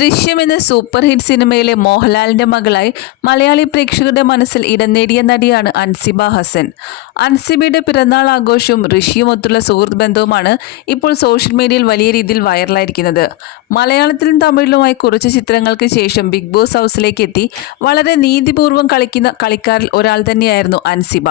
ദൃശ്യം എന്ന super hit സിനിമയിലെ മോഹൻലാലിന്റെ മകളായി മലയാളി പ്രേക്ഷകരുടെ മനസ്സിൽ ഇടം നേടിയ നടിയാണ് അൻസിബ ഹസൻ. അൻസിബയുടെ പിറന്നാൾ ആഘോഷവും ഋഷിയുമൊത്തുള്ള സുഹൃത്ത് ബന്ധവുമാണ് ഇപ്പോൾ സോഷ്യൽ മീഡിയയിൽ വലിയ രീതിയിൽ വൈറലായിരിക്കുന്നത്. മലയാളത്തിലും തമിഴിലുമായി കുറച്ച് ചിത്രങ്ങൾക്ക് ശേഷം ബിഗ് ബോസ് ഹൗസിലേക്ക് എത്തി വളരെ നീതിപൂർവം കളിക്കുന്ന കളിക്കാരിൽ ഒരാൾ തന്നെയായിരുന്നു അൻസിബ.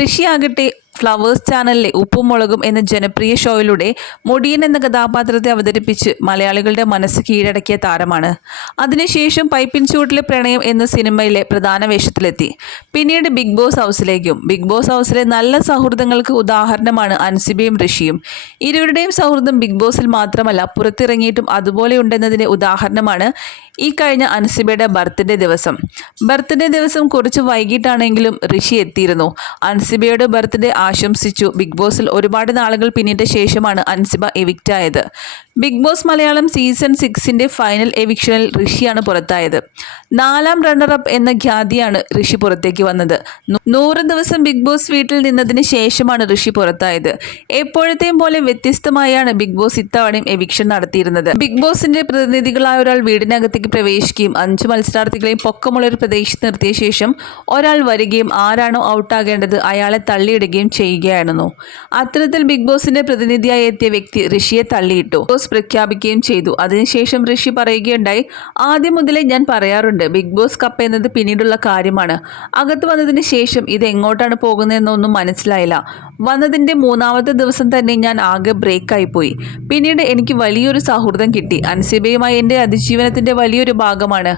ഋഷി ആകട്ടെ ഫ്ലവേഴ്സ് ചാനലിലെ ഉപ്പും മുളകും എന്ന ജനപ്രിയ ഷോയിലൂടെ മുടിയൻ എന്ന കഥാപാത്രത്തെ അവതരിപ്പിച്ച് മലയാളികളുടെ മനസ്സ് കീഴടക്കിയ താരമാണ്. അതിനുശേഷം പൈപ്പിൻ ചൂട്ടിലെ പ്രണയം എന്ന സിനിമയിലെ പ്രധാന വേഷത്തിലെത്തി. പിന്നീട് ബിഗ് ബോസ് ഹൗസിലേക്കും. ബിഗ് ബോസ് ഹൗസിലെ നല്ല സൗഹൃദങ്ങൾക്ക് ഉദാഹരണമാണ് അൻസിബയും ഋഷിയും. ഇരുവരുടെയും സൗഹൃദം ബിഗ് ബോസിൽ മാത്രമല്ല പുറത്തിറങ്ങിയിട്ടും അതുപോലെ ഉണ്ടെന്നതിന് ഉദാഹരണമാണ് ഈ കഴിഞ്ഞ അൻസിബയുടെ ബർത്ത്ഡേ ദിവസം. ബർത്ത്ഡേ ദിവസം കുറച്ച് വൈകിട്ടാണെങ്കിലും ഋഷി എത്തിയിരുന്നു. അൻസിബയുടെ ബർത്ത്ഡേ ആശംസിച്ചു. ബിഗ് ബോസിൽ ഒരുപാട് നാളുകൾ പിന്നിട്ട ശേഷമാണ് അൻസിബ എവിക്റ്റ് ആയത് ബിഗ് ബോസ് മലയാളം സീസൺ സിക്സിന്റെ ഫൈനൽ എവിക്ഷനിൽ ഋഷിയാണ് പുറത്തായത്. നാലാം റണ്ണറപ്പ് എന്ന ഖ്യാതിയാണ് ഋഷി പുറത്തേക്ക് വന്നത്. നൂറ് ദിവസം ബിഗ് ബോസ് വീട്ടിൽ നിന്നതിന് ശേഷമാണ് ഋഷി പുറത്തായത്. എപ്പോഴത്തെയും പോലെ വ്യത്യസ്തമായാണ് ബിഗ് ബോസ് ഇത്തവണയും എവിക്ഷൻ നടത്തിയിരുന്നത്. ബിഗ് ബോസിന്റെ പ്രതിനിധികളായ ഒരാൾ വീടിനകത്തേക്ക് പ്രവേശിക്കുകയും അഞ്ച് മത്സരാർത്ഥികളെയും പൊക്കമുള്ള ഒരു പ്രദേശത്ത് നിർത്തിയ ശേഷം ഒരാൾ വരികയും ആരാണോ ഔട്ടാകേണ്ടത് അയാളെ തള്ളിയിടുകയും ചെയ്യുകയായിരുന്നു. അത്തരത്തിൽ ബിഗ് ബോസിന്റെ പ്രതിനിധിയായി എത്തിയ വ്യക്തി ഋഷിയെ തള്ളിയിട്ടു. ബോസ് പ്രഖ്യാപിക്കുകയും ചെയ്തു. അതിനുശേഷം ഋഷി പറയുകയുണ്ടായി ആദ്യം മുതലേ ഞാൻ പറയാറുണ്ട് ബിഗ് ബോസ് കപ്പ് എന്നത് പിന്നീടുള്ള കാര്യമാണ്. അകത്ത് വന്നതിന് ശേഷം ഇത് എങ്ങോട്ടാണ് പോകുന്നതെന്നൊന്നും മനസ്സിലായില്ല. വന്നതിന്റെ മൂന്നാമത്തെ ദിവസം തന്നെ ഞാൻ ആകെ ബ്രേക്കായി പോയി. പിന്നീട് എനിക്ക് വലിയൊരു സൗഹൃദം കിട്ടി. അൻസിബയുമായി എന്റെ അതിജീവനത്തിന്റെ വലിയൊരു ഭാഗമാണ്.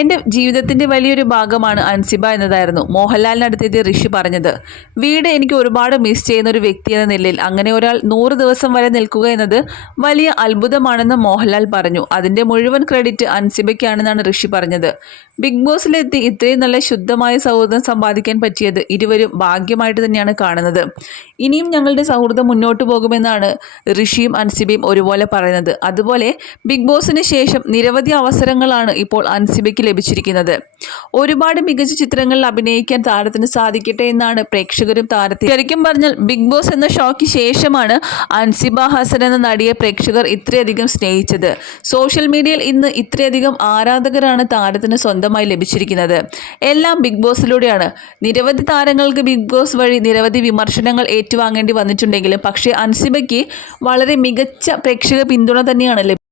എന്റെ ജീവിതത്തിന്റെ വലിയൊരു ഭാഗമാണ് അൻസിബ എന്നതായിരുന്നു. മോഹൻലാലിനടുത്തെത്തിയ ഋഷി പറഞ്ഞത് വീട് എനിക്ക് ഒരുപാട് മിസ് ചെയ്യുന്ന ഒരു വ്യക്തി എന്ന നിലയിൽ അങ്ങനെ ഒരാൾ നൂറ് ദിവസം വരെ നിൽക്കുക എന്നത് വലിയ അത്ഭുതമാണെന്ന് മോഹൻലാൽ പറഞ്ഞു. അതിന്റെ മുഴുവൻ ക്രെഡിറ്റ് അൻസിബയ്ക്കാണെന്നാണ് ഋഷി പറഞ്ഞത്. ബിഗ് ബോസിലെത്തി ഇത്രയും നല്ല ശുദ്ധമായ സൗഹൃദം സമ്പാദിക്കാൻ പറ്റിയത് ഇരുവരും ഭാഗ്യമായിട്ട് തന്നെയാണ് കാണുന്നത്. ഇനിയും ഞങ്ങളുടെ സൗഹൃദം മുന്നോട്ട് പോകുമെന്നാണ് ഋഷിയും അൻസിബയും ഒരുപോലെ പറയുന്നത്. അതുപോലെ ബിഗ് ബോസിന് ശേഷം നിരവധി അവസരങ്ങളാണ് ഇപ്പോൾ അൻസിബയ്ക്ക് ലഭിച്ചിരിക്കുന്നത്. ഒരുപാട് മികച്ച ചിത്രങ്ങളിൽ അഭിനയിക്കാൻ താരത്തിന് സാധിക്കട്ടെ എന്നാണ് പ്രേക്ഷകരും താരത്തിൽ ശരിക്കും പറഞ്ഞാൽ ബിഗ് ബോസ് എന്ന ഷോയ്ക്ക് ശേഷമാണ് അൻസിബ ഹസൻ എന്ന നടിയെ പ്രേക്ഷകർ ഇത്രയധികം സ്നേഹിച്ചത്. സോഷ്യൽ മീഡിയയിൽ ഇന്ന് ഇത്രയധികം ആരാധകരാണ് താരത്തിന് സ്വന്തമായി ലഭിച്ചിരിക്കുന്നത്. എല്ലാം ബിഗ് ബോസിലൂടെയാണ്. നിരവധി താരങ്ങൾക്ക് ബിഗ് ബോസ് വഴി നിരവധി വിമർശനങ്ങൾ ഏറ്റുവാങ്ങേണ്ടി വന്നിട്ടുണ്ടെങ്കിലും പക്ഷേ അൻസിബയ്ക്ക് വളരെ മികച്ച പ്രേക്ഷക പിന്തുണ തന്നെയാണ്